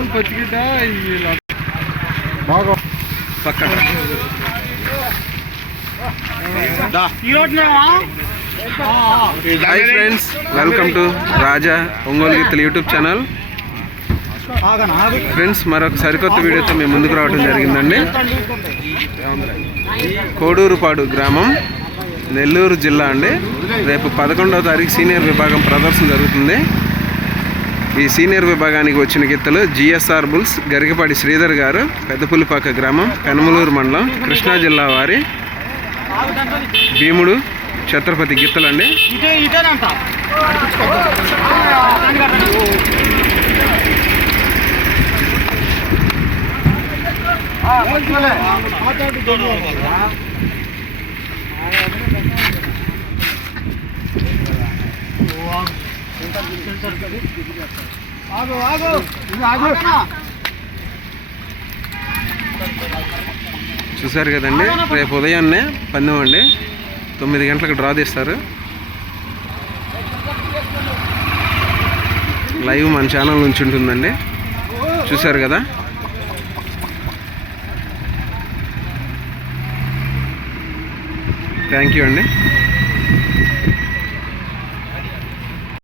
మామూలు పచ్చిగిడ్డ బాగా. పక్కన. Hi friends welcome to Raja Ongole గీతలు యూట్యూబ్ ఛానల్ ఫ్రెండ్స్ మరొక సరికొత్త వీడియోతో మేము ముందుకు రావడం జరిగిందండి. కోడూరుపాడు గ్రామం నెల్లూరు జిల్లా అండి. రేపు పదకొండవ తారీఖు సీనియర్ విభాగం ప్రదర్శన జరుగుతుంది. ఈ సీనియర్ విభాగానికి వచ్చిన గిత్తలు జిఎస్ఆర్ బుల్స్ గరికపాటి శ్రీధర్ గారు పెద్దపుల్లిపాక గ్రామం పెనమలూరు మండలం కృష్ణా జిల్లా వారి భీముడు ఛత్రపతి గిత్తలండి. ఇదే ఆగు ఆగు. ఆగు చూసారు కదండి రేపు ఉదయాన్నే పందెం అండి. తొమ్మిది గంటలకు డ్రా తీస్తారు. లైవ్ మన ఛానల్ నుంచి ఉంటుందండి. చూసారు కదా? థ్యాంక్ యూ అండి.